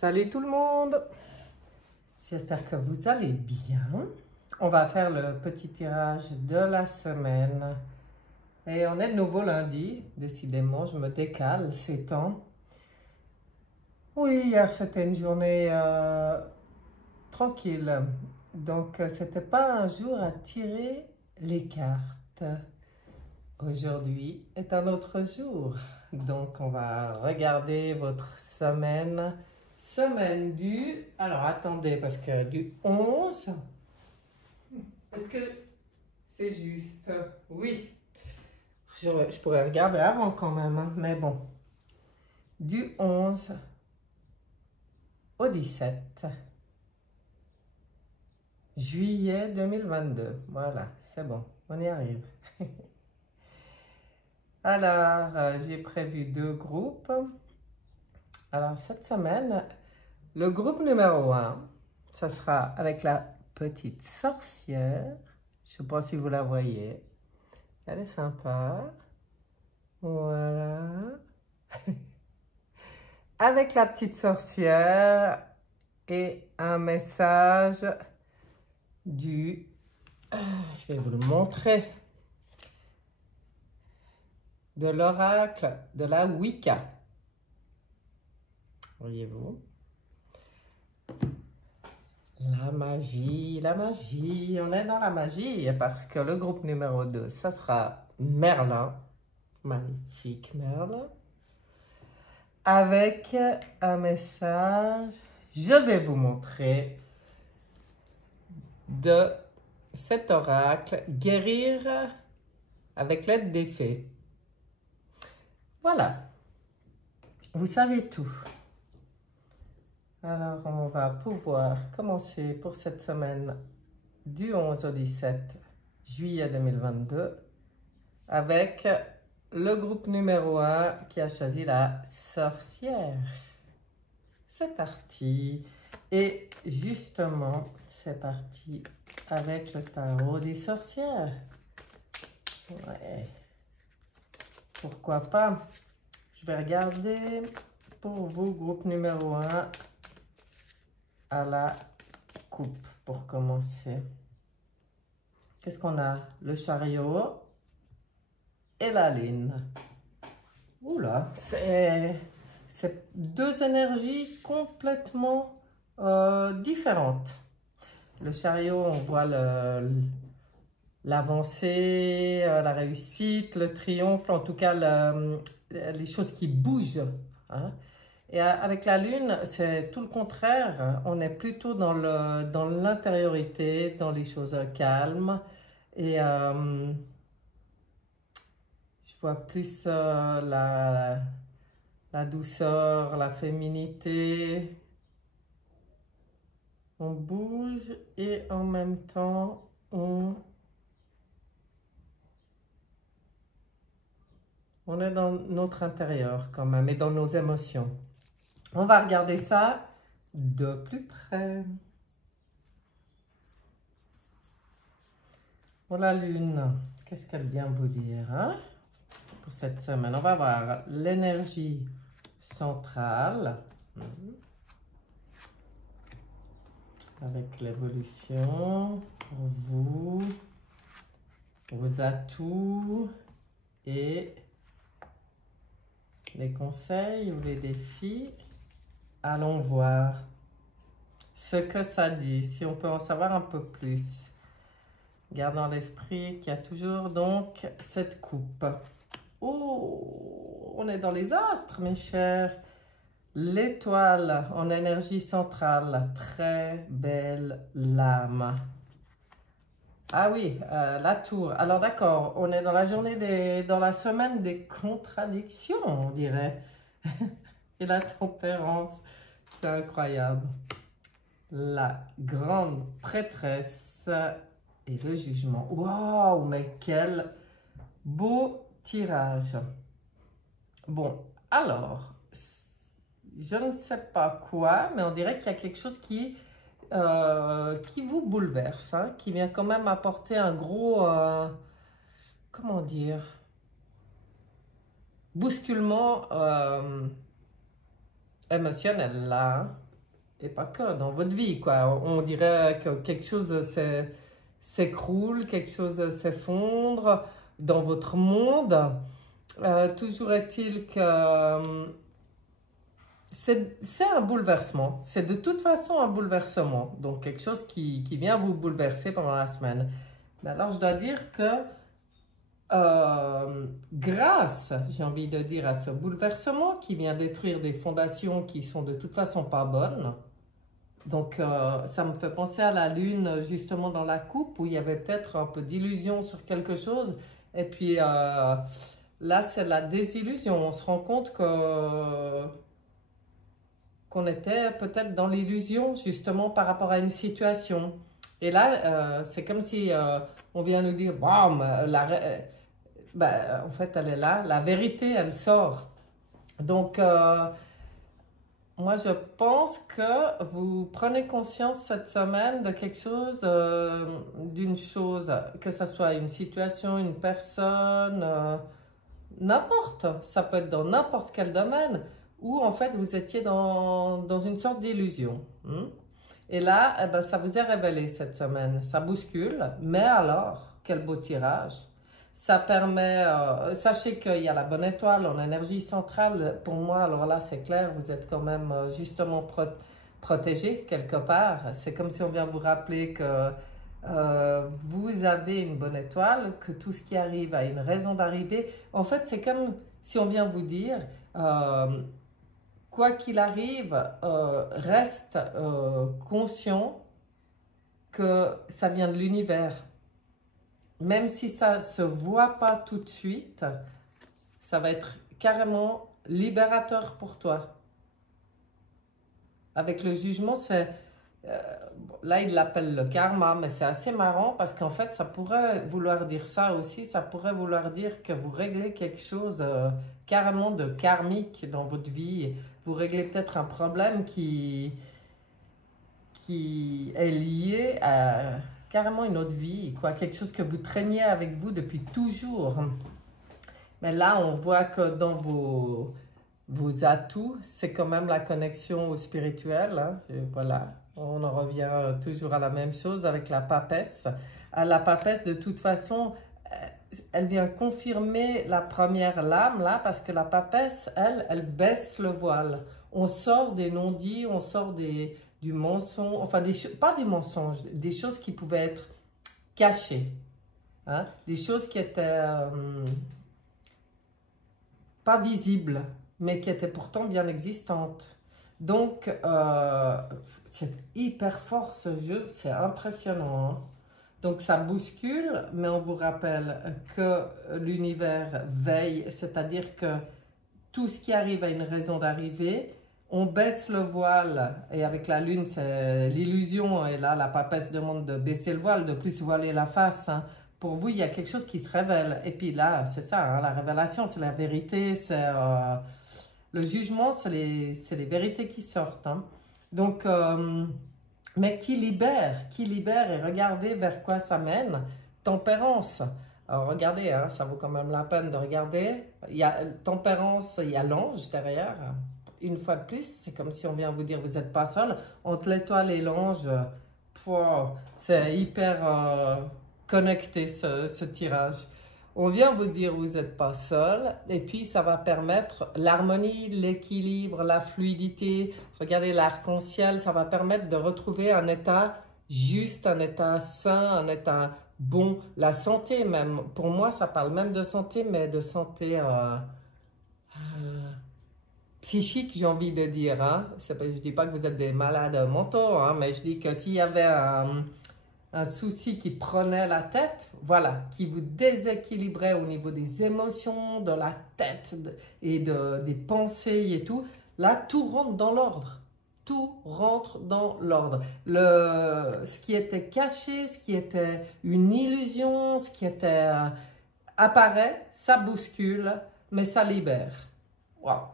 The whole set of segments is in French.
Salut tout le monde! J'espère que vous allez bien. On va faire le petit tirage de la semaine. Et on est de nouveau lundi. Décidément, je me décale ces temps. Oui, hier c'était une journée tranquille. Donc, c'était pas un jour à tirer les cartes. Aujourd'hui est un autre jour. Donc, on va regarder votre semaine. Semaine du... Alors, attendez, parce que du 11... Est-ce que c'est juste? Oui. Je pourrais regarder avant quand même, hein, mais bon. Du 11 au 17 juillet 2022. Voilà, c'est bon, on y arrive. Alors, j'ai prévu 2 groupes. Alors, cette semaine, le groupe numéro 1, ça sera avec la petite sorcière. Je ne sais pas si vous la voyez. Elle est sympa. Voilà. Avec la petite sorcière et un message du... Je vais vous le montrer. De l'oracle de la Wicca. Voyez-vous? La magie, on est dans la magie parce que le groupe numéro 2, ça sera Merlin, magnifique Merlin, avec un message, je vais vous montrer, de cet oracle, guérir avec l'aide des fées. Voilà, vous savez tout. Alors, on va pouvoir commencer pour cette semaine du 11 au 17 juillet 2022 avec le groupe numéro 1 qui a choisi la sorcière. C'est parti. Et justement, c'est parti avec le tarot des sorcières. Ouais. Pourquoi pas? Je vais regarder pour vous, groupe numéro 1. À la coupe pour commencer. Qu'est-ce qu'on a? Le chariot et la lune. Oula, c'est 2 énergies complètement différentes. Le chariot, on voit l'avancée, la réussite, le triomphe, en tout cas les choses qui bougent. Hein? Et avec la lune, c'est tout le contraire. On est plutôt dans l'intériorité, dans les choses calmes. Et je vois plus la douceur, la féminité. On bouge et en même temps, on est dans notre intérieur quand même et dans nos émotions. On va regarder ça de plus près. Pour la lune, qu'est-ce qu'elle vient vous dire hein, pour cette semaine? On va voir l'énergie centrale avec l'évolution pour vous, vos atouts et les conseils ou les défis. Allons voir ce que ça dit, si on peut en savoir un peu plus. Gardons à l'esprit qu'il y a toujours donc cette coupe. Oh, on est dans les astres, mes chers. L'étoile en énergie centrale, très belle lame. Ah oui, la tour. Alors d'accord, on est dans la journée dans la semaine des contradictions, on dirait. Et la tempérance, c'est incroyable. La grande prêtresse et le jugement. Waouh, mais quel beau tirage. Bon, alors, je ne sais pas quoi, mais on dirait qu'il y a quelque chose qui vous bouleverse, hein, qui vient quand même apporter un gros, comment dire, bousculement émotionnel là. Hein. et pas que, dans votre vie, quoi. On dirait que quelque chose s'écroule, quelque chose s'effondre dans votre monde. Toujours est-il que c'est un bouleversement. C'est de toute façon un bouleversement. Donc, quelque chose qui vient vous bouleverser pendant la semaine. Mais alors, je dois dire que grâce, j'ai envie de dire, à ce bouleversement qui vient détruire des fondations qui sont de toute façon pas bonnes. Donc, ça me fait penser à la lune, justement, dans la coupe, où il y avait peut-être un peu d'illusion sur quelque chose. Et puis, là, c'est la désillusion. On se rend compte qu'on était peut-être dans l'illusion, justement, par rapport à une situation. Et là, c'est comme si on vient nous dire, bam, en fait, elle est là, la vérité, elle sort. Donc, moi, je pense que vous prenez conscience cette semaine de quelque chose, d'une chose, que ce soit une situation, une personne, n'importe, ça peut être dans n'importe quel domaine, où en fait vous étiez dans une sorte d'illusion. Et là, eh ben, ça vous est révélé cette semaine, ça bouscule, mais alors, quel beau tirage! Ça permet, sachez qu'il y a la bonne étoile en énergie centrale. Pour moi, alors là, c'est clair, vous êtes quand même justement protégé quelque part. C'est comme si on vient vous rappeler que vous avez une bonne étoile, que tout ce qui arrive a une raison d'arriver. En fait, c'est comme si on vient vous dire, quoi qu'il arrive, reste conscient que ça vient de l'univers. Même si ça ne se voit pas tout de suite, ça va être carrément libérateur pour toi. Avec le jugement, c'est... là, il l'appelle le karma, mais c'est assez marrant parce qu'en fait, ça pourrait vouloir dire ça aussi. Ça pourrait vouloir dire que vous réglez quelque chose carrément de karmique dans votre vie. Vous réglez peut-être un problème qui est lié à... carrément une autre vie, quoi, quelque chose que vous traîniez avec vous depuis toujours. Mais là, on voit que dans vos atouts, c'est quand même la connexion au spirituel. Hein. Voilà, on en revient toujours à la même chose avec la papesse. La papesse, de toute façon, elle vient confirmer la première lame, là, parce que la papesse, elle baisse le voile. On sort des non-dits, on sort du mensonge, enfin, pas des mensonges, des choses qui pouvaient être cachées. Hein? Des choses qui étaient pas visibles, mais qui étaient pourtant bien existantes. Donc, c'est hyper fort ce jeu, c'est impressionnant. Hein? Donc, ça bouscule, mais on vous rappelle que l'univers veille, c'est-à-dire que tout ce qui arrive a une raison d'arriver. On baisse le voile, et avec la lune, c'est l'illusion, et là, la papesse demande de baisser le voile, de plus voiler la face. Hein. Pour vous, il y a quelque chose qui se révèle. Et puis là, c'est ça, hein, la révélation, c'est la vérité, c'est le jugement, c'est les vérités qui sortent. Hein. Donc, mais qui libère, et regardez vers quoi ça mène. Tempérance. Alors, regardez, hein, ça vaut quand même la peine de regarder. Il y a tempérance, il y a l'ange derrière. Une fois de plus, c'est comme si on vient vous dire, vous n'êtes pas seul. Entre l'étoile et l'ange, c'est hyper connecté ce tirage. On vient vous dire, vous n'êtes pas seul. Et puis, ça va permettre l'harmonie, l'équilibre, la fluidité. Regardez l'arc-en-ciel, ça va permettre de retrouver un état juste, un état sain, un état bon. La santé même, pour moi, ça parle même de santé, mais de santé... psychique, j'ai envie de dire. Hein? Je ne dis pas que vous êtes des malades mentaux, hein, mais je dis que s'il y avait un souci qui prenait la tête, voilà, qui vous déséquilibrait au niveau des émotions, de la tête et des pensées et tout, là, tout rentre dans l'ordre. Tout rentre dans l'ordre. Ce qui était caché, ce qui était une illusion, ce qui était apparaît, ça bouscule, mais ça libère. Waouh!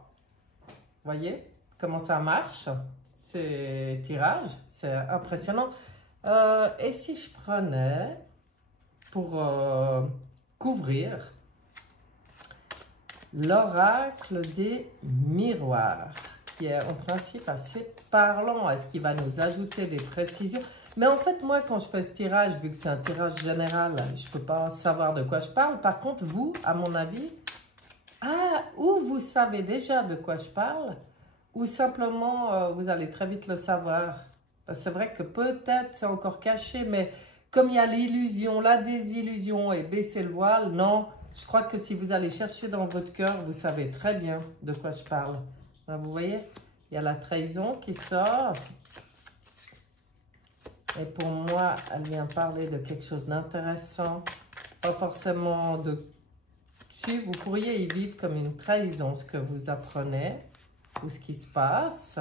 Voyez comment ça marche, ces tirages, c'est impressionnant. Et si je prenais, pour couvrir, l'oracle des miroirs. qui est en principe assez parlant. Est-ce qu'il va nous ajouter des précisions? Mais en fait, moi, quand je fais ce tirage, vu que c'est un tirage général, je ne peux pas savoir de quoi je parle. Par contre, vous, à mon avis, ou vous savez déjà de quoi je parle, ou simplement, vous allez très vite le savoir. C'est vrai que peut-être c'est encore caché, mais comme il y a l'illusion, la désillusion et baisser le voile, non. Je crois que si vous allez chercher dans votre cœur, vous savez très bien de quoi je parle. Là, vous voyez, il y a la trahison qui sort. Et pour moi, elle vient parler de quelque chose d'intéressant. Pas forcément de... Si, vous pourriez y vivre comme une trahison, ce que vous apprenez, ou ce qui se passe.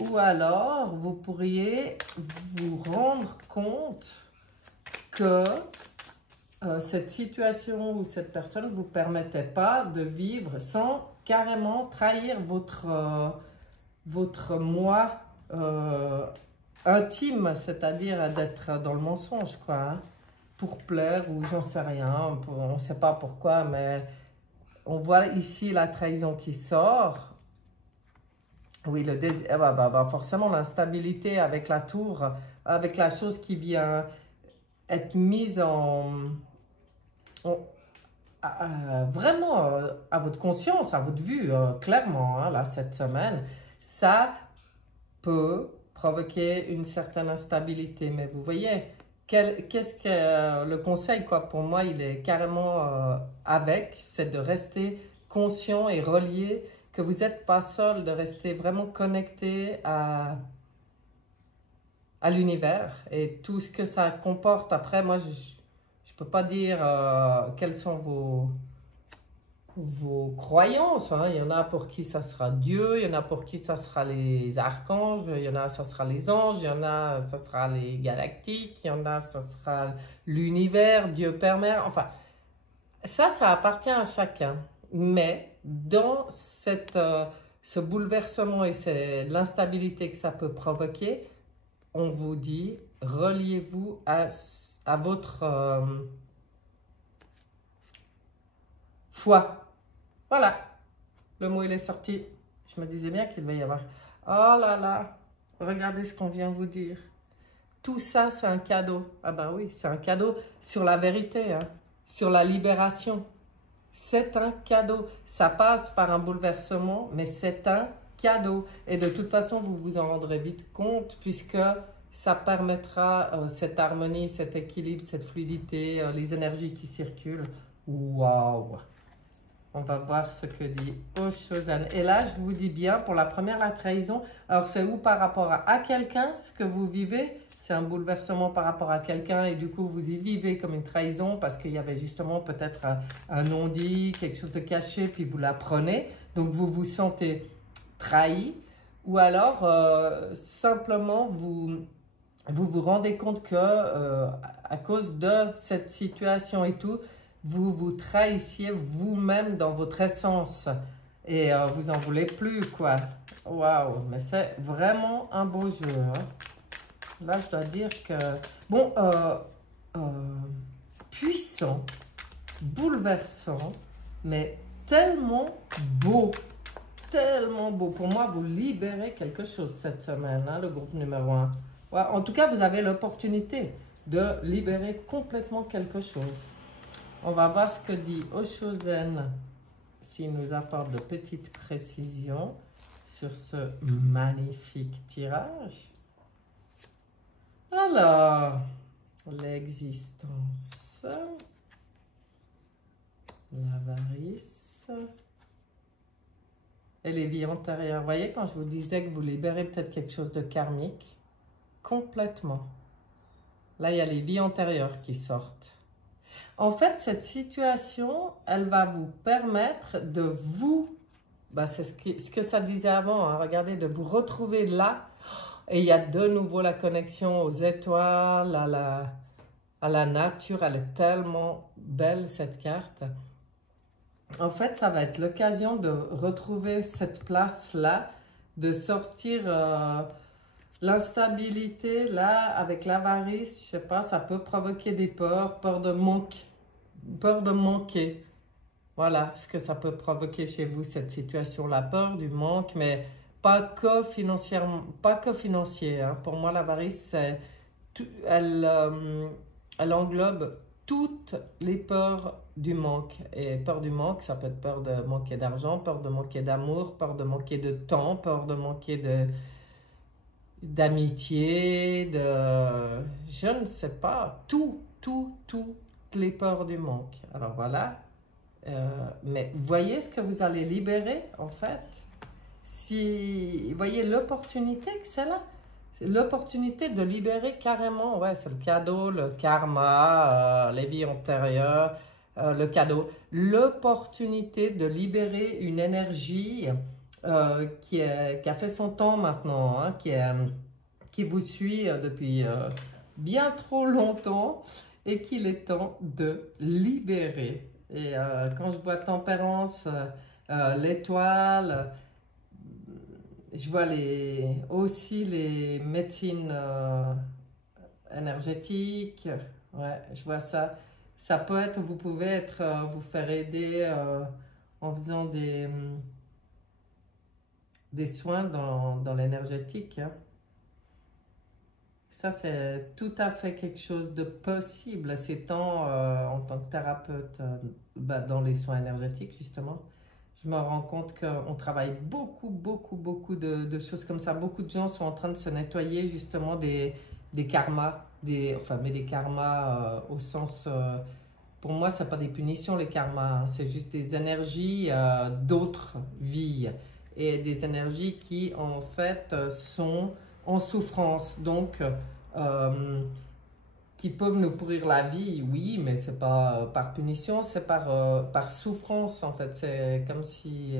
Ou alors, vous pourriez vous rendre compte que cette situation ou cette personne ne vous permettait pas de vivre sans carrément trahir votre moi intime, c'est-à-dire d'être dans le mensonge, quoi, hein, pour plaire ou j'en sais rien, on ne sait pas pourquoi, mais on voit ici la trahison qui sort. Oui, le désir, forcément l'instabilité avec la tour, avec la chose qui vient être mise vraiment à votre conscience, à votre vue, clairement, hein, là, cette semaine, ça peut provoquer une certaine instabilité. Mais vous voyez, qu'est-ce que le conseil, quoi, pour moi, il est carrément c'est de rester conscient et relié, que vous n'êtes pas seul, de rester vraiment connecté à l'univers et tout ce que ça comporte. Après, moi, je ne peux pas dire quelles sont vos croyances, hein. Il y en a pour qui ça sera Dieu, il y en a pour qui ça sera les archanges, il y en a ça sera les anges, il y en a ça sera les galactiques, il y en a ça sera l'univers, Dieu Père Mère, enfin ça appartient à chacun. Mais dans ce bouleversement et l'instabilité que ça peut provoquer, on vous dit, reliez-vous à votre foi. Voilà, le mot il est sorti. Je me disais bien qu'il va y avoir... Oh là là, regardez ce qu'on vient vous dire. Tout ça, c'est un cadeau. Ah ben oui, c'est un cadeau sur la vérité, hein, sur la libération. C'est un cadeau. Ça passe par un bouleversement, mais c'est un cadeau. Et de toute façon, vous vous en rendrez vite compte, puisque ça permettra cette harmonie, cet équilibre, cette fluidité, les énergies qui circulent. Waouh! On va voir ce que dit Oshozen. Et là, je vous dis bien, pour la première, la trahison. Alors, c'est où par rapport à quelqu'un, ce que vous vivez? C'est un bouleversement par rapport à quelqu'un et du coup, vous y vivez comme une trahison parce qu'il y avait justement peut-être un non-dit, quelque chose de caché, puis vous l'apprenez. Donc, vous vous sentez trahi. Ou alors, simplement, vous vous rendez compte que à cause de cette situation et tout, vous vous trahissiez vous-même dans votre essence et vous n'en voulez plus, quoi. Waouh, mais c'est vraiment un beau jeu, hein. Là, je dois dire que, bon, puissant, bouleversant, mais tellement beau. Tellement beau. Pour moi, vous libérez quelque chose cette semaine, hein, le groupe numéro 1. Ouais, en tout cas, vous avez l'opportunité de libérer complètement quelque chose. On va voir ce que dit Oshozen, s'il nous apporte de petites précisions sur ce magnifique tirage. Alors, l'existence, l'avarice et les vies antérieures. Vous voyez, quand je vous disais que vous libérez peut-être quelque chose de karmique, complètement. Là, il y a les vies antérieures qui sortent. En fait, cette situation, elle va vous permettre de vous, c'est ce que ça disait avant, hein, regardez, de vous retrouver là. Et il y a de nouveau la connexion aux étoiles, à la nature. Elle est tellement belle, cette carte. En fait, ça va être l'occasion de retrouver cette place-là, de sortir l'instabilité, là, avec l'avarice, je sais pas, ça peut provoquer des peurs, peur de manquer. Voilà ce que ça peut provoquer chez vous, cette situation, la peur du manque, mais pas que financièrement, pas que financier, hein. Pour moi, l'avarice, elle englobe toutes les peurs du manque. Et peur du manque, ça peut être peur de manquer d'argent, peur de manquer d'amour, peur de manquer de temps, peur de manquer d'amitié, je ne sais pas, toutes les peurs du manque. Alors voilà. Mais voyez ce que vous allez libérer, en fait. Si, voyez l'opportunité que c'est là. L'opportunité de libérer carrément, ouais, c'est le cadeau, le karma, les vies antérieures, le cadeau. L'opportunité de libérer une énergie qui a fait son temps maintenant, hein, qui vous suit depuis bien trop longtemps et qu'il est temps de libérer. Et quand je vois tempérance, l'étoile, je vois aussi les médecines énergétiques. Ouais, je vois ça. Ça peut être, vous pouvez être, vous faire aider en faisant des soins dans l'énergétique, hein. Ça, c'est tout à fait quelque chose de possible ces temps en tant que thérapeute dans les soins énergétiques, justement. Je me rends compte qu'on travaille beaucoup de choses comme ça. Beaucoup de gens sont en train de se nettoyer justement des karmas, mais des karmas au sens... pour moi, ce n'est pas des punitions, les karmas, hein. C'est juste des énergies d'autres vies et des énergies qui, en fait, sont en souffrance. Donc, qui peuvent nous pourrir la vie, oui, mais c'est pas par punition, c'est par souffrance, en fait. C'est comme si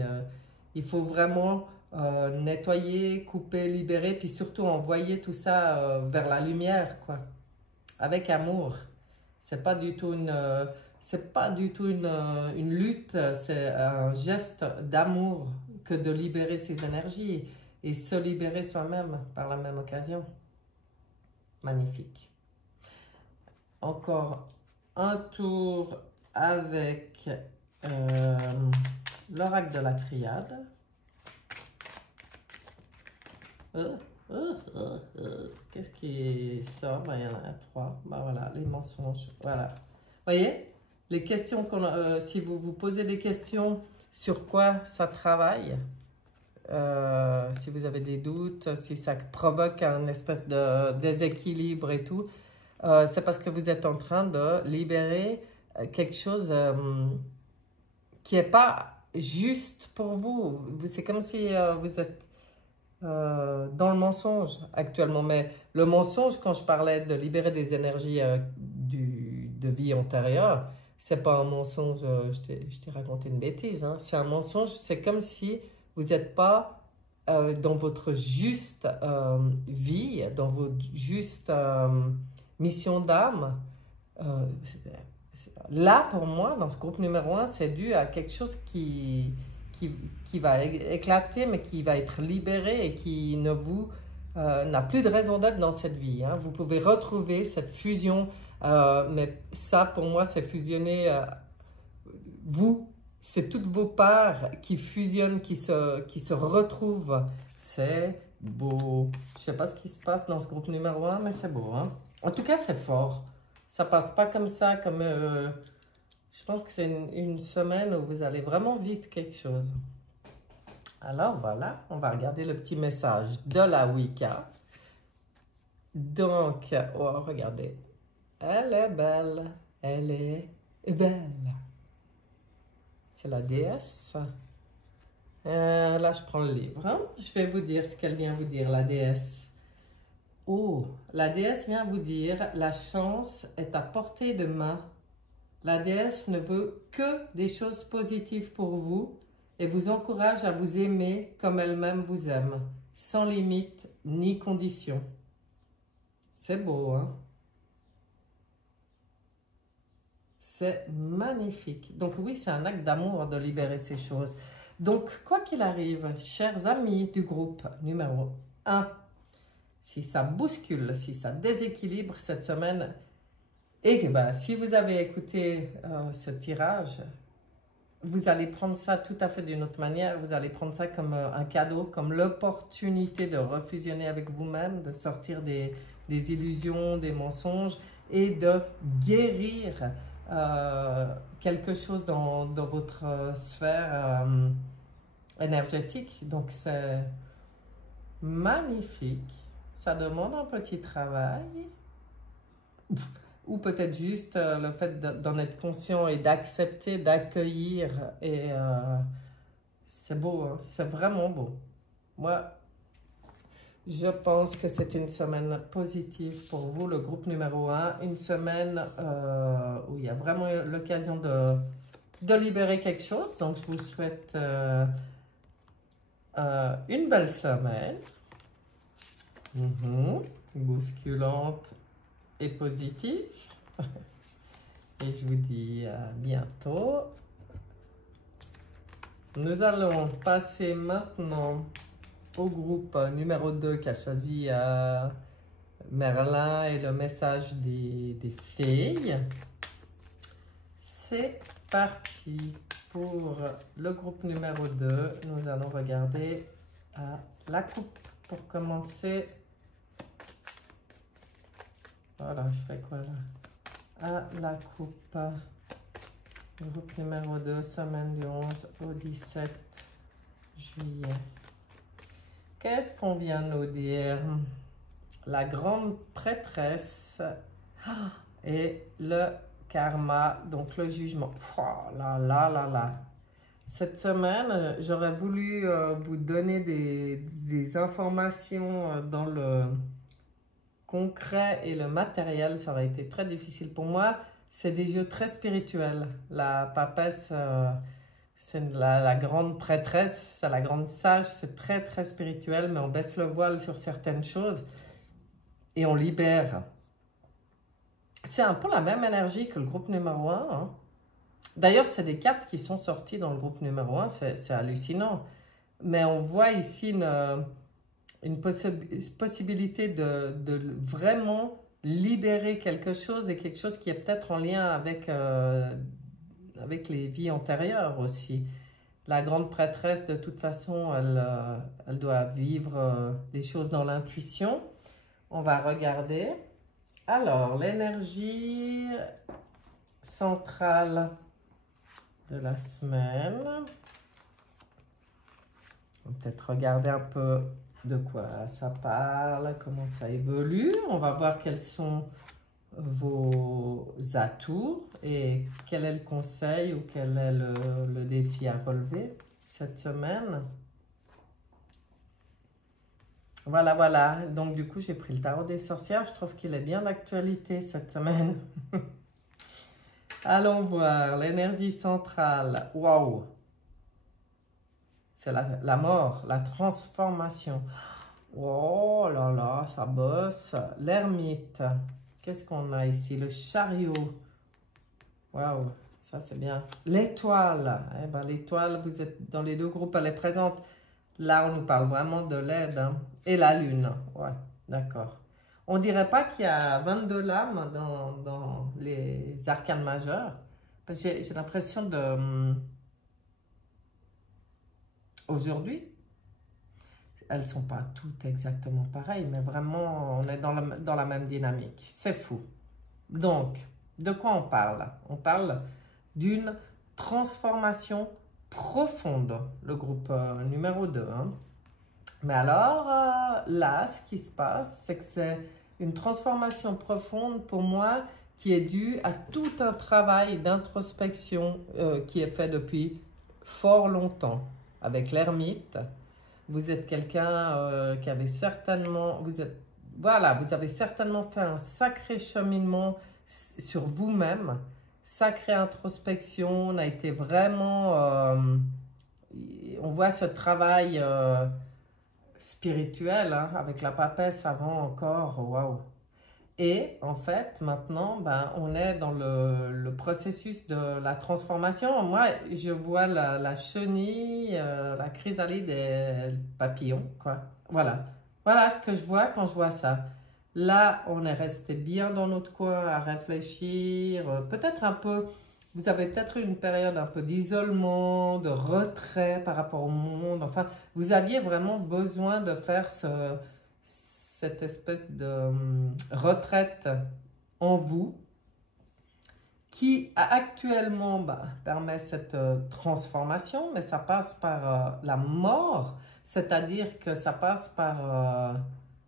il faut vraiment nettoyer, couper, libérer, puis surtout envoyer tout ça vers la lumière, quoi, avec amour. C'est pas du tout une lutte, c'est un geste d'amour que de libérer ses énergies et se libérer soi-même par la même occasion. Magnifique. Encore un tour avec l'oracle de la triade. Qu'est-ce qui sort? Ben, il y en a 3. Ben, voilà, les mensonges. Voilà. Voyez, les questions si vous vous posez des questions sur quoi ça travaille, si vous avez des doutes, si ça provoque un espèce de déséquilibre et tout, c'est parce que vous êtes en train de libérer quelque chose qui n'est pas juste pour vous. C'est comme si vous êtes dans le mensonge actuellement. Mais le mensonge, quand je parlais de libérer des énergies de vie antérieure, c'est pas un mensonge, je t'ai raconté une bêtise, hein. C'est un mensonge, c'est comme si vous n'êtes pas dans votre juste vie, dans votre juste mission d'âme. Là, pour moi, dans ce groupe numéro 1, c'est dû à quelque chose qui va éclater, mais qui va être libéré et qui n'a plus de raison d'être dans cette vie, hein. Vous pouvez retrouver cette fusion, mais ça, pour moi, c'est fusionner vous. C'est toutes vos parts qui fusionnent, qui se retrouvent. C'est beau. Je ne sais pas ce qui se passe dans ce groupe numéro 1, mais c'est beau, hein. En tout cas, c'est fort. Ça passe pas comme ça, comme... je pense que c'est une semaine où vous allez vraiment vivre quelque chose. Alors voilà, on va regarder le petit message de la Wicca. Donc, oh, regardez. Elle est belle. Elle est belle. C'est la déesse. Là, je prends le livre, hein. Je vais vous dire ce qu'elle vient vous dire, la déesse. Oh, la déesse vient vous dire, la chance est à portée de main. La déesse ne veut que des choses positives pour vous et vous encourage à vous aimer comme elle-même vous aime, sans limite ni condition. C'est beau, hein? C'est magnifique. Donc oui, c'est un acte d'amour de libérer ces choses. Donc, quoi qu'il arrive, chers amis du groupe numéro 1, si ça bouscule, si ça déséquilibre cette semaine, et que si vous avez écouté ce tirage, vous allez prendre ça tout à fait d'une autre manière. Vous allez prendre ça comme un cadeau, comme l'opportunité de refusionner avec vous-même, de sortir des illusions, des mensonges et de guérir quelque chose dans votre sphère énergétique. Donc c'est magnifique. Ça demande un petit travail. Ou peut-être juste le fait d'en être conscient et d'accepter, d'accueillir. Et c'est beau, hein? C'est vraiment beau. Moi, je pense que c'est une semaine positive pour vous, le groupe numéro 1. Une semaine où il y a vraiment l'occasion de libérer quelque chose. Donc, je vous souhaite une belle semaine. Bousculante et positive. Et je vous dis à bientôt. Nous allons passer maintenant au groupe numéro 2 qui a choisi Merlin et le message des fées. C'est parti pour le groupe numéro 2. Nous allons regarder la coupe pour commencer. Voilà, je fais quoi là? La coupe. Groupe numéro 2, semaine du 11 au 17 juillet. Qu'est-ce qu'on vient nous dire? La grande prêtresse et le karma, donc le jugement. Oh là là là là. Cette semaine, j'aurais voulu vous donner des informations dans le concret et le matériel. Ça aurait été très difficile pour moi. C'est des jeux très spirituels. La papesse, c'est la grande prêtresse, c'est la grande sage, c'est très très spirituel, mais on baisse le voile sur certaines choses et on libère. C'est un peu la même énergie que le groupe numéro 1. Hein. D'ailleurs, c'est des cartes qui sont sorties dans le groupe numéro 1, c'est hallucinant. Mais on voit ici une possibilité de vraiment libérer quelque chose et quelque chose qui est peut-être en lien avec les vies antérieures aussi. La grande prêtresse, de toute façon, elle doit vivre les choses dans l'intuition. On va regarder. Alors, l'énergie centrale de la semaine. On va peut-être regarder un peu de quoi ça parle, comment ça évolue. On va voir quels sont vos atouts et quel est le conseil ou quel est le défi à relever cette semaine. Voilà, voilà. Donc, du coup, j'ai pris le tarot des sorcières. Je trouve qu'il est bien d'actualité cette semaine. Allons voir l'énergie centrale. Waouh! C'est la mort, la transformation. Oh là là, ça bosse. L'ermite. Qu'est-ce qu'on a ici? Le chariot. Waouh, ça c'est bien. L'étoile. Eh ben, l'étoile, vous êtes dans les deux groupes, elle est présente. Là, on nous parle vraiment de l'aide. Hein. Et la lune. Ouais, d'accord. On dirait pas qu'il y a 22 lames dans les arcanes majeurs. Parce que j'ai l'impression de... Aujourd'hui, elles ne sont pas toutes exactement pareilles, mais vraiment, on est dans la même dynamique. C'est fou. Donc, de quoi on parle? On parle d'une transformation profonde, le groupe numéro 2. Hein. Mais alors, là, ce qui se passe, c'est que c'est une transformation profonde pour moi qui est due à tout un travail d'introspection qui est fait depuis fort longtemps. Avec l'ermite, vous êtes quelqu'un qui avait certainement, vous avez certainement fait un sacré cheminement sur vous-même, sacrée introspection, on a été vraiment, on voit ce travail spirituel hein, avec la papesse avant encore, waouh. Et en fait, maintenant, ben, on est dans le processus de la transformation. Moi, je vois la chenille, la chrysalide et le papillon, quoi. Voilà. Voilà ce que je vois quand je vois ça. Là, on est resté bien dans notre coin à réfléchir, peut-être un peu... vous avez peut-être eu une période un peu d'isolement, de retrait par rapport au monde. Enfin, vous aviez vraiment besoin de faire cette espèce de retraite en vous qui actuellement permet cette transformation, mais ça passe par la mort, c'est-à-dire que ça passe par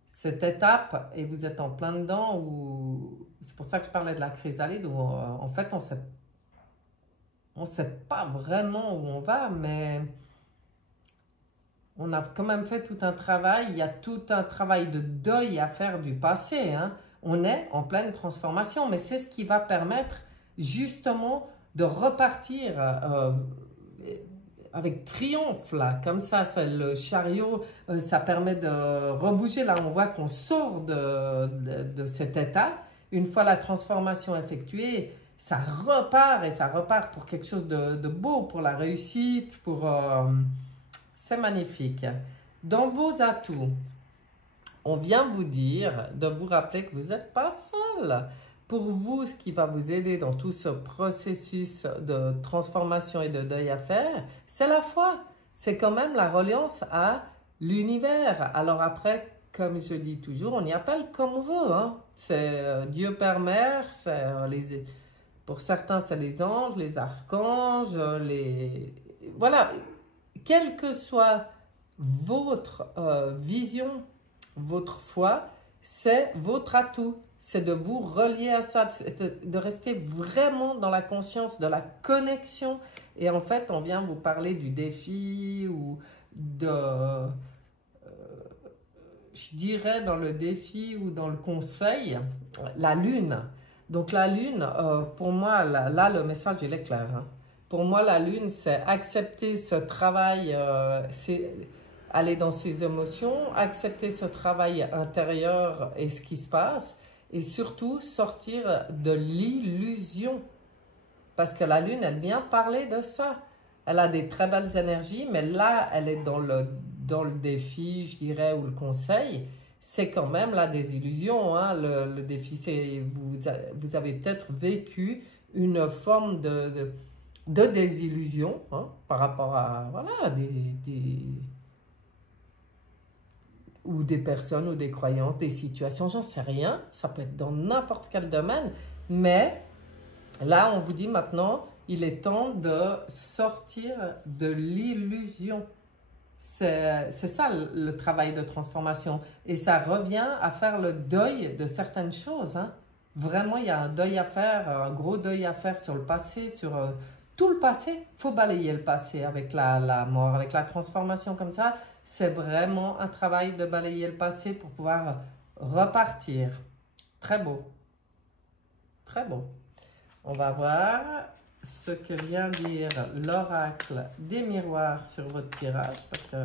cette étape et vous êtes en plein dedans où c'est pour ça que je parlais de la chrysalide où en fait on sait pas vraiment où on va, mais on a quand même fait tout un travail. Il y a tout un travail de deuil à faire du passé, hein. On est en pleine transformation, mais c'est ce qui va permettre justement de repartir avec triomphe, là, comme ça, c'est le chariot, ça permet de rebouger, là, on voit qu'on sort de cet état. Une fois la transformation effectuée, ça repart, et ça repart pour quelque chose de beau, pour la réussite, c'est magnifique. Dans vos atouts, on vient vous dire, de vous rappeler que vous n'êtes pas seul. Pour vous, ce qui va vous aider dans tout ce processus de transformation et de deuil à faire, c'est la foi. C'est quand même la reliance à l'univers. Alors après, comme je dis toujours, on y appelle comme on veut, hein. C'est Dieu Père Mère, pour certains c'est les anges, les archanges, voilà. Quelle que soit votre vision, votre foi, c'est votre atout. C'est de vous relier à ça, de rester vraiment dans la conscience, de la connexion. Et en fait, on vient vous parler du défi ou je dirais dans le défi ou dans le conseil, la lune. Donc la lune, pour moi, là le message il est clair, hein. Pour moi, la lune, c'est accepter ce travail, c'est aller dans ses émotions, accepter ce travail intérieur et ce qui se passe, et surtout sortir de l'illusion. Parce que la lune, elle vient parler de ça. Elle a des très belles énergies, mais là, elle est dans le défi, je dirais, ou le conseil. C'est quand même là des illusions, hein. Le défi, c'est vous avez peut-être vécu une forme de désillusion, hein, par rapport à voilà, ou des personnes ou des croyances, des situations, j'en sais rien, ça peut être dans n'importe quel domaine, mais là on vous dit maintenant, il est temps de sortir de l'illusion. C'est ça le travail de transformation, et ça revient à faire le deuil de certaines choses, hein. Vraiment, il y a un deuil à faire, un gros deuil à faire sur le passé, sur tout le passé. Il faut balayer le passé avec la mort, avec la transformation comme ça. C'est vraiment un travail de balayer le passé pour pouvoir repartir. Très beau. Très beau. On va voir ce que vient dire l'oracle des miroirs sur votre tirage, parce que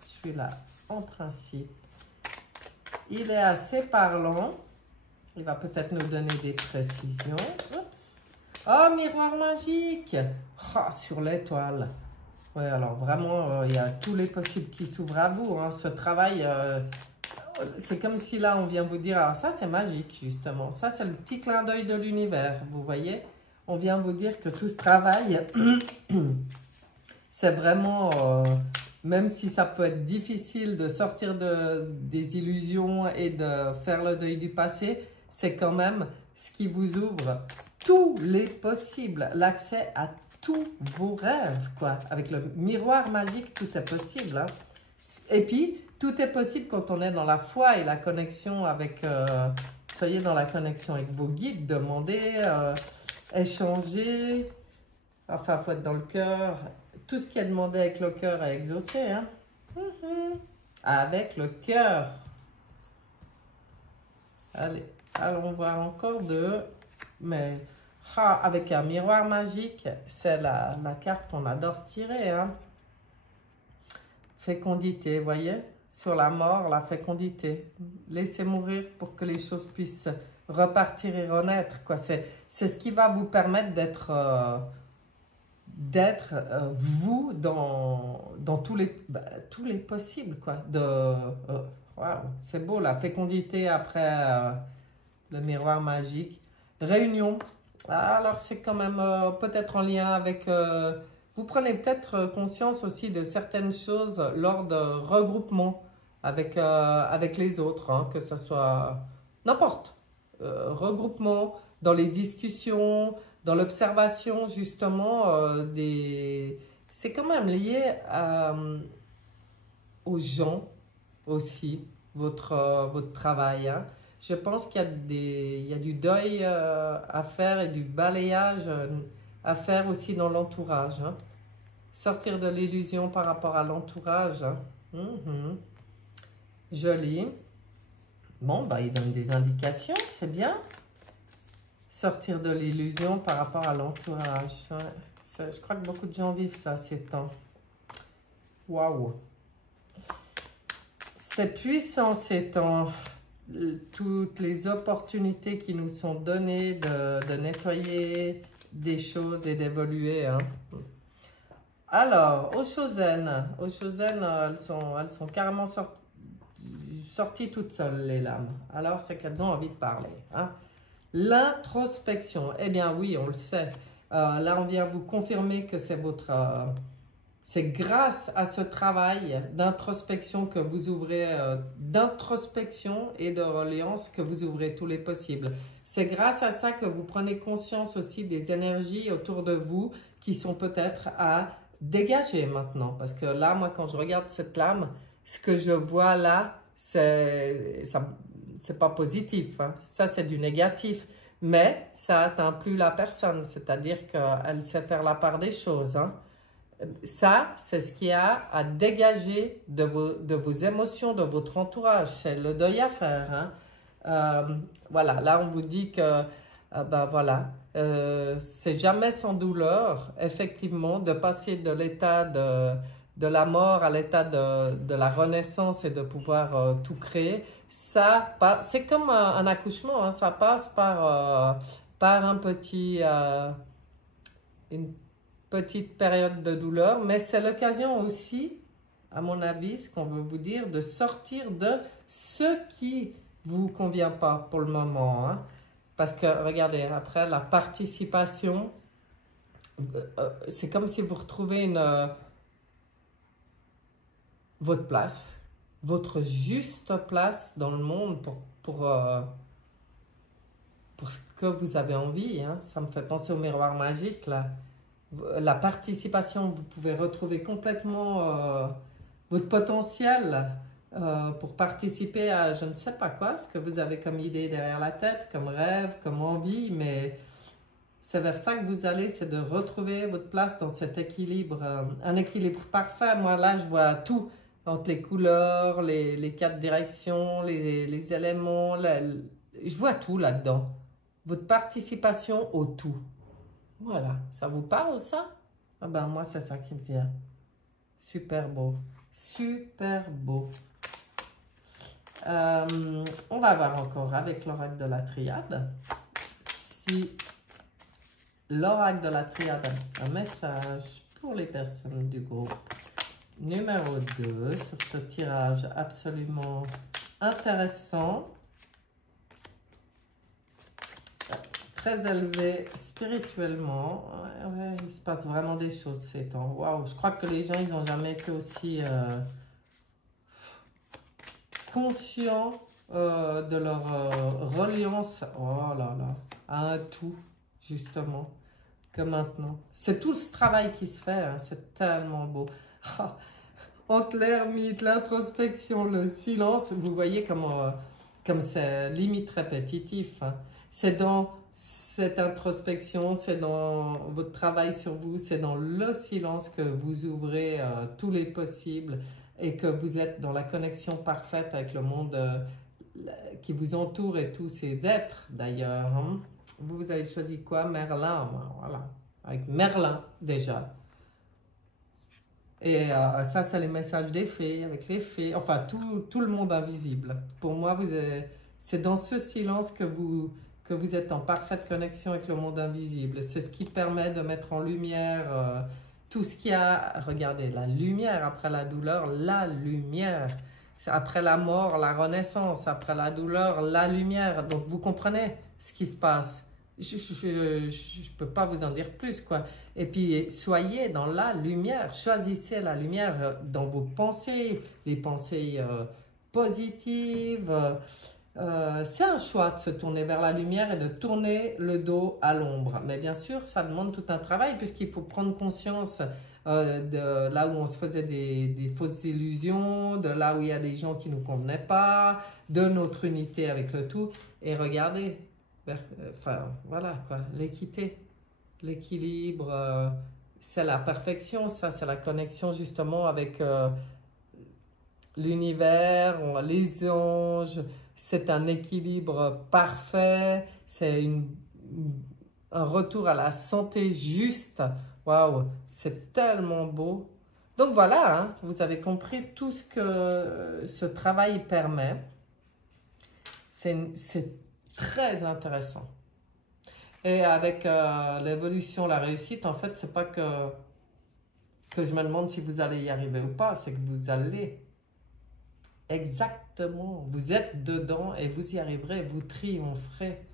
celui-là, en principe, il est assez parlant. Il va peut-être nous donner des précisions. Oups. Oh, miroir magique! Oh, sur l'étoile. Oui, alors vraiment, il y a tous les possibles qui s'ouvrent à vous, hein. Ce travail, c'est comme si là, on vient vous dire, alors ça, c'est magique, justement. Ça, c'est le petit clin d'œil de l'univers, vous voyez? On vient vous dire que tout ce travail, c'est vraiment, même si ça peut être difficile de sortir des illusions et de faire le deuil du passé, c'est quand même ce qui vous ouvre tous les possibles, l'accès à tous vos rêves, quoi. Avec le miroir magique, tout est possible, hein. Et puis, tout est possible quand on est dans la foi et la connexion avec... soyez dans la connexion avec vos guides, demandez, échangez. Enfin, il faut être dans le cœur. Tout ce qui est demandé avec le cœur est exaucé, hein. Avec le cœur. Allez. Allons voir encore deux, mais avec un miroir magique, c'est la carte qu'on adore tirer, hein. Fécondité, voyez, sur la mort, la fécondité. Laissez mourir pour que les choses puissent repartir et renaître, quoi. C'est ce qui va vous permettre d'être vous dans tous les possibles, quoi. Wow, c'est beau, la fécondité après... le miroir magique. Réunion. Alors, c'est quand même peut-être en lien avec... vous prenez peut-être conscience aussi de certaines choses lors de regroupements avec les autres, hein, que ce soit n'importe. Regroupement, dans les discussions, dans l'observation justement des... C'est quand même lié aux gens aussi, votre travail, hein. Je pense qu'il y a il y a du deuil à faire et du balayage à faire aussi dans l'entourage, hein. Sortir de l'illusion par rapport à l'entourage, hein. Mhm. Joli. Bon, bah, il donne des indications, c'est bien. Sortir de l'illusion par rapport à l'entourage. Ouais. Je crois que beaucoup de gens vivent ça ces temps. Waouh. C'est puissant ces temps. Toutes les opportunités qui nous sont données de nettoyer des choses et d'évoluer, hein. Alors, aux Chosen, elles sont carrément sorties toutes seules, les lames. Alors, c'est qu'elles ont envie de parler, hein. L'introspection, eh bien oui, on le sait. Là, on vient vous confirmer que c'est c'est grâce à ce travail d'introspection que vous ouvrez, d'introspection et de reliance que vous ouvrez tous les possibles. C'est grâce à ça que vous prenez conscience aussi des énergies autour de vous qui sont peut-être à dégager maintenant. Parce que là, moi, quand je regarde cette lame, ce que je vois là, c'est pas positif, hein. Ça, c'est du négatif. Mais ça n'atteint plus la personne, c'est-à-dire qu'elle sait faire la part des choses, hein. Ça, c'est ce qu'il y a à dégager de vos émotions, de votre entourage. C'est le deuil à faire, hein. Voilà, là, on vous dit que, ben voilà, c'est jamais sans douleur, effectivement, de passer de l'état de la mort à l'état de la renaissance et de pouvoir tout créer. Ça, c'est comme un accouchement, hein, ça passe par un une petite période de douleur, mais c'est l'occasion aussi, à mon avis, ce qu'on veut vous dire, de sortir de ce qui vous convient pas pour le moment, hein. Parce que, regardez, après, la participation, c'est comme si vous retrouvez votre place, votre juste place dans le monde pour ce que vous avez envie, hein. Ça me fait penser au miroir magique, là. La participation, vous pouvez retrouver complètement votre potentiel pour participer à je ne sais pas quoi, ce que vous avez comme idée derrière la tête, comme rêve, comme envie, mais c'est vers ça que vous allez, c'est de retrouver votre place dans cet équilibre, un équilibre parfait. Moi là, je vois tout, entre les couleurs, les quatre directions, les éléments, je vois tout là-dedans. Votre participation au tout. Voilà, ça vous parle ça? Ah ben moi c'est ça qui me vient. Super beau, super beau. On va voir encore avec l'oracle de la triade. Si l'oracle de la triade a un message pour les personnes du groupe numéro 2 sur ce tirage absolument intéressant. Très élevé spirituellement. Ouais, il se passe vraiment des choses ces temps. Waouh, je crois que les gens, ils n'ont jamais été aussi conscients de leur reliance, oh là là, à un tout, justement, que maintenant. C'est tout ce travail qui se fait, hein, c'est tellement beau. Entre l'ermite, l'introspection, le silence, vous voyez comme c'est limite répétitif, hein. C'est dans cette introspection, c'est dans votre travail sur vous, c'est dans le silence que vous ouvrez tous les possibles et que vous êtes dans la connexion parfaite avec le monde qui vous entoure et tous ces êtres d'ailleurs, hein. Vous avez choisi quoi? Merlin, voilà, avec Merlin déjà. Et ça, c'est les messages des fées, avec les fées, enfin tout le monde invisible. Pour moi, c'est dans ce silence que vous êtes en parfaite connexion avec le monde invisible. C'est ce qui permet de mettre en lumière tout ce qu'il y a. Regardez, la lumière après la douleur, la lumière. Après la mort, la renaissance. Après la douleur, la lumière. Donc vous comprenez ce qui se passe. Je peux pas vous en dire plus, quoi. Et puis, soyez dans la lumière. Choisissez la lumière dans vos pensées, les pensées positives. C'est un choix de se tourner vers la lumière et de tourner le dos à l'ombre. Mais bien sûr, ça demande tout un travail puisqu'il faut prendre conscience de là où on se faisait des fausses illusions, de là où il y a des gens qui ne nous convenaient pas, de notre unité avec le tout. Et regardez, enfin voilà quoi, l'équité, l'équilibre, c'est la perfection, ça c'est la connexion justement avec l'univers, les anges, c'est un équilibre parfait, c'est un retour à la santé juste. Waouh, c'est tellement beau. Donc voilà, hein, vous avez compris tout ce que ce travail permet. C'est très intéressant. Et avec l'évolution, la réussite, en fait, c'est pas que je me demande si vous allez y arriver ou pas, c'est que vous allez. Exactement, vous êtes dedans et vous y arriverez, vous triompherez.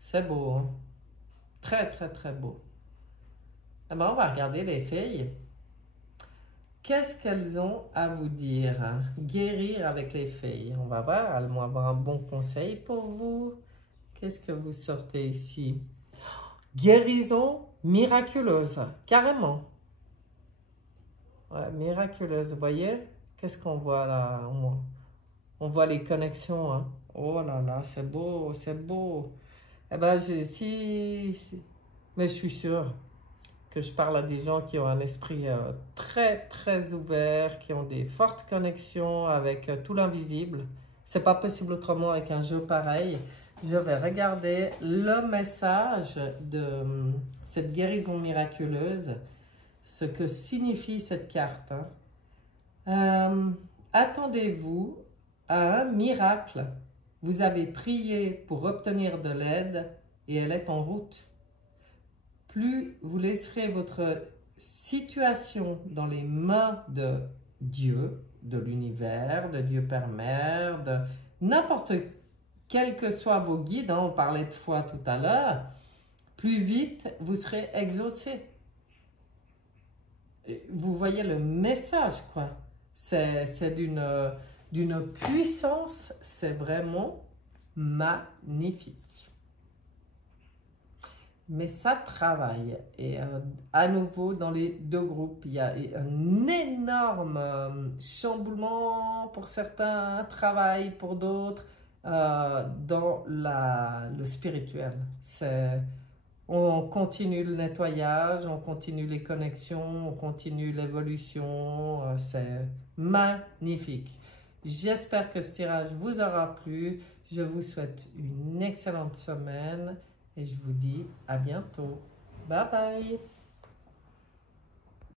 C'est beau, hein? Très, très, très beau. Eh ben, on va regarder les filles. Qu'est-ce qu'elles ont à vous dire? Guérir avec les filles. On va voir, elles vont avoir un bon conseil pour vous. Qu'est-ce que vous sortez ici? Guérison miraculeuse, carrément. Ouais, miraculeuse, vous voyez? Qu'est-ce qu'on voit là? On voit les connexions, hein? Oh là là, c'est beau, c'est beau. Eh ben, mais je suis sûre que je parle à des gens qui ont un esprit très, très ouvert, qui ont des fortes connexions avec tout l'invisible. C'est pas possible autrement avec un jeu pareil. Je vais regarder le message de cette guérison miraculeuse, ce que signifie cette carte, hein. Attendez-vous à un miracle. Vous avez prié pour obtenir de l'aide et elle est en route. Plus vous laisserez votre situation dans les mains de Dieu, de l'univers, de Dieu Père Mère, de n'importe quels que soient vos guides, hein, on parlait de foi tout à l'heure, plus vite vous serez exaucé. Vous voyez le message, quoi. C'est d'une puissance, c'est vraiment magnifique. Mais ça travaille. Et à nouveau, dans les deux groupes, il y a un énorme chamboulement pour certains, travail pour d'autres, dans le spirituel. On continue le nettoyage, on continue les connexions, on continue l'évolution. C'est magnifique. J'espère que ce tirage vous aura plu. Je vous souhaite une excellente semaine et je vous dis à bientôt. Bye bye!